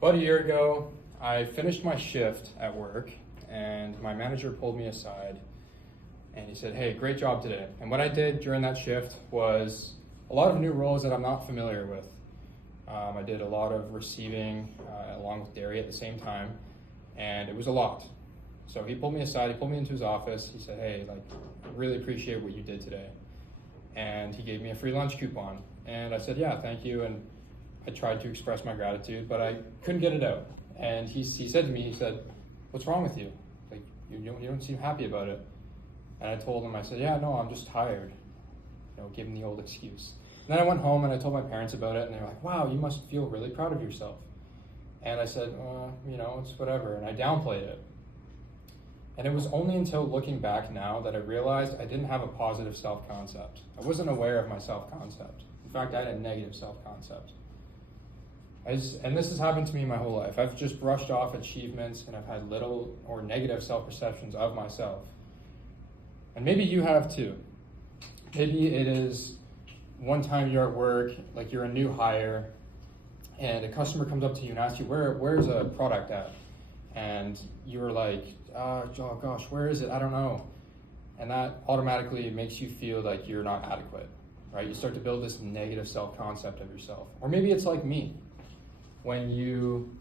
About a year ago, I finished my shift at work and my manager pulled me aside and he said, "Hey, great job today." And what I did during that shift was a lot of new roles that I'm not familiar with. I did a lot of receiving along with dairy at the same time, and it was a lot. So he pulled me aside, he pulled me into his office, he said, "Hey, I really appreciate what you did today." And he gave me a free lunch coupon. And I said, "Yeah, thank you." And I tried to express my gratitude, but I couldn't get it out. And he said to me, he said, "What's wrong with you? Like, you don't seem happy about it." And I told him, I said, "Yeah, no, I'm just tired." Give him the old excuse. And then I went home and I told my parents about it, and they were like, "Wow, you must feel really proud of yourself." And I said, "It's whatever." And I downplayed it. And it was only until looking back now that I realized I didn't have a positive self-concept. I wasn't aware of my self-concept. In fact, I had a negative self-concept. And this has happened to me my whole life. I've just brushed off achievements and I've had little or negative self-perceptions of myself. And maybe you have too. Maybe it is one time you're at work, like you're a new hire, and a customer comes up to you and asks you, where's a product at? And you're like, oh gosh, where is it? I don't know. And that automatically makes you feel like you're not adequate, right? You start to build this negative self-concept of yourself. Or maybe it's like me. When you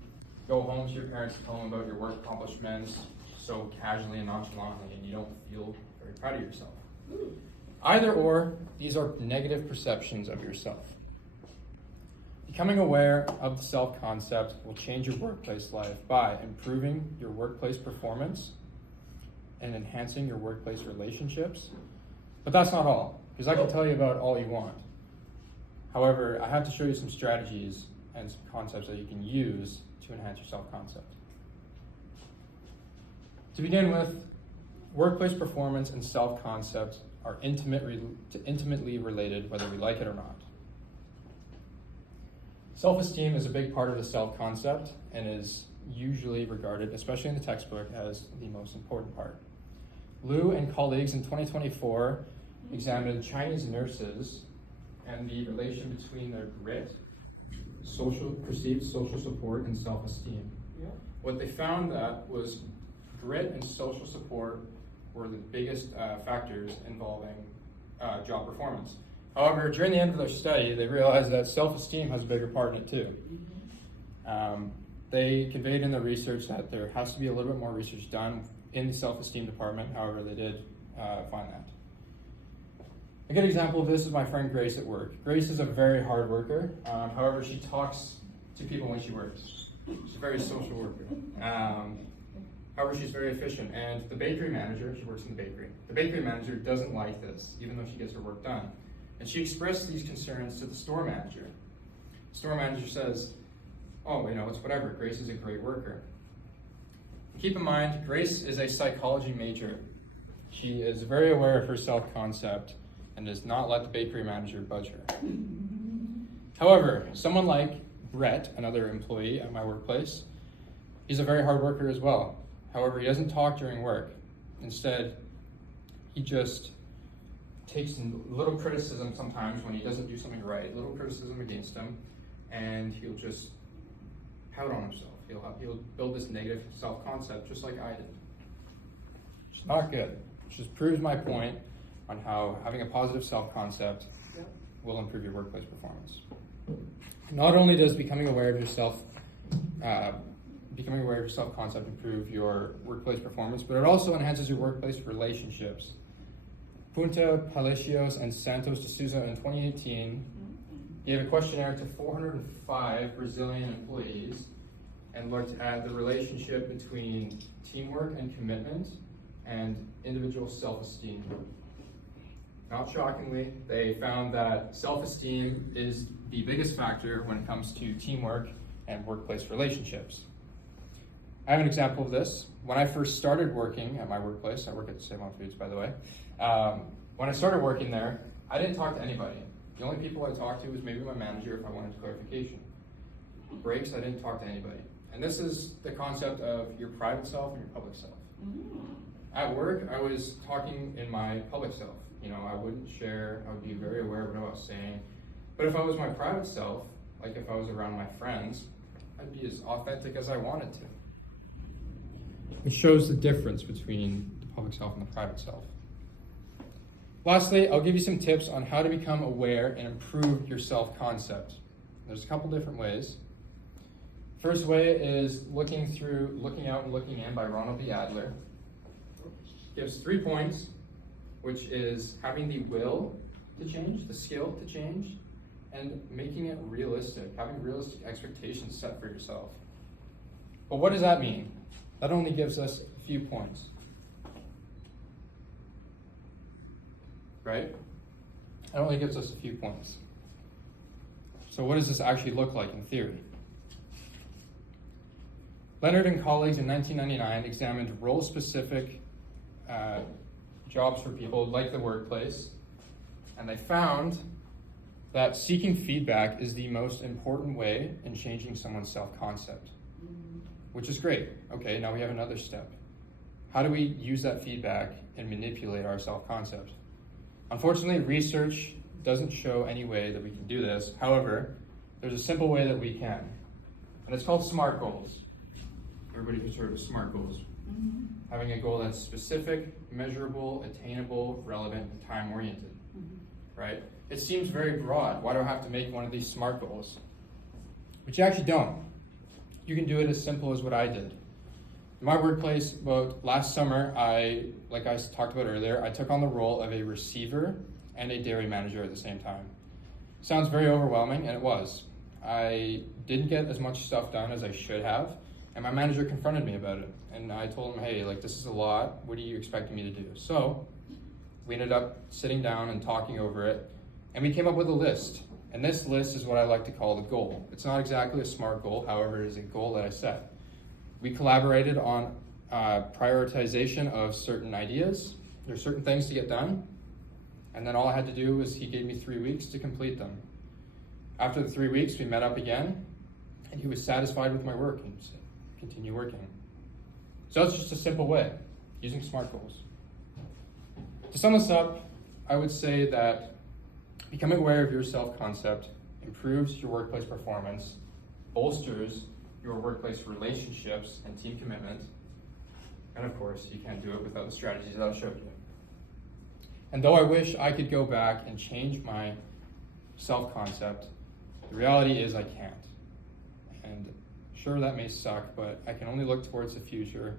go home to your parents and tell them about your work accomplishments so casually and nonchalantly, and you don't feel very proud of yourself. Either or, these are negative perceptions of yourself. Becoming aware of the self-concept will change your workplace life by improving your workplace performance and enhancing your workplace relationships. But that's not all, because I can tell you about all you want. However, I have to show you some strategies and some concepts that you can use to enhance your self-concept. To begin with, workplace performance and self-concept are intimately related, whether we like it or not. Self-esteem is a big part of the self-concept and is usually regarded, especially in the textbook, as the most important part. Liu and colleagues in 2024 examined Chinese nurses and the relation between their grit, perceived social support, and self-esteem. Yeah. What they found that was grit and social support were the biggest factors involving job performance. However, during the end of their study, they realized that self-esteem has a bigger part in it too. They conveyed in the research that there has to be a little bit more research done in the self-esteem department. However, they did find that. A good example of this is my friend Grace at work. Grace is a very hard worker. However, she talks to people when she works. She's a very social worker. However, she's very efficient. And the bakery manager, she works in the bakery manager doesn't like this, even though she gets her work done. And she expressed these concerns to the store manager. The store manager says, "Oh, it's whatever. Grace is a great worker." Keep in mind, Grace is a psychology major. She is very aware of her self-concept and does not let the bakery manager budge her. However, someone like Brett, another employee at my workplace, he's a very hard worker as well. However, he doesn't talk during work. Instead, he just takes little criticism sometimes when he doesn't do something right, little criticism against him, and he'll just pout on himself. He'll build this negative self-concept just like I did. It's not good. It just proves my point on how having a positive self-concept will improve your workplace performance. Not only does becoming aware of your self-concept improve your workplace performance, but it also enhances your workplace relationships. Punta, Palacios, and Santos de Souza in 2018 gave a questionnaire to 405 Brazilian employees and looked at the relationship between teamwork and commitment and individual self-esteem. Not shockingly, they found that self-esteem is the biggest factor when it comes to teamwork and workplace relationships. I have an example of this. When I first started working at my workplace, I work at Save On Foods, by the way. When I started working there, I didn't talk to anybody. The only people I talked to was maybe my manager if I wanted clarification. Breaks, I didn't talk to anybody. And this is the concept of your private self and your public self. At work, I was talking in my public self. I wouldn't share, I would be very aware of what I was saying. But if I was my private self, like if I was around my friends, I'd be as authentic as I wanted to. It shows the difference between the public self and the private self. Lastly, I'll give you some tips on how to become aware and improve your self-concept. There's a couple different ways. First way is Looking Out and Looking In by Ronald B. Adler. Gives 3 points, which is having the will to change, the skill to change, and making it realistic, having realistic expectations set for yourself. But what does that mean? That only gives us a few points. Right? It only gives us a few points. So what does this actually look like in theory? Leonard and colleagues in 1999 examined role-specific jobs for people like the workplace, and they found that seeking feedback is the most important way in changing someone's self-concept, which is great. Okay, now we have another step. How do we use that feedback and manipulate our self-concept? Unfortunately, research doesn't show any way that we can do this. However, there's a simple way that we can, and it's called SMART goals. Everybody has heard of SMART goals. Mm-hmm. Having a goal that's specific, measurable, attainable, relevant, and time-oriented, right? It seems very broad. Why do I have to make one of these SMART goals? But you actually don't. You can do it as simple as what I did. In my workplace, about last summer, like I talked about earlier, I took on the role of a receiver and a dairy manager at the same time. Sounds very overwhelming, and it was. I didn't get as much stuff done as I should have, and my manager confronted me about it. And I told him, hey, this is a lot. What are you expecting me to do? So we ended up sitting down and talking over it, and we came up with a list. And this list is what I like to call the goal. It's not exactly a SMART goal, however, it is a goal that I set. We collaborated on prioritization of certain ideas. There's certain things to get done, and then all I had to do was he gave me 3 weeks to complete them. After the 3 weeks, we met up again, and he was satisfied with my work and said, continue working. So that's just a simple way, using SMART goals. To sum this up, I would say that becoming aware of your self-concept improves your workplace performance, bolsters your workplace relationships and team commitment, and of course, you can't do it without the strategies that I showed you. And though I wish I could go back and change my self-concept, the reality is I can't. And sure, that may suck, but I can only look towards the future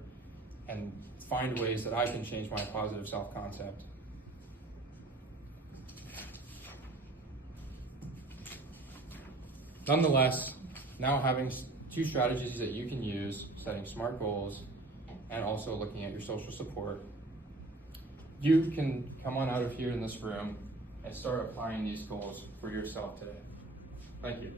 and find ways that I can change my positive self-concept. Nonetheless, now having 2 strategies that you can use, setting SMART goals and also looking at your social support, you can come on out of here in this room and start applying these goals for yourself today. Thank you.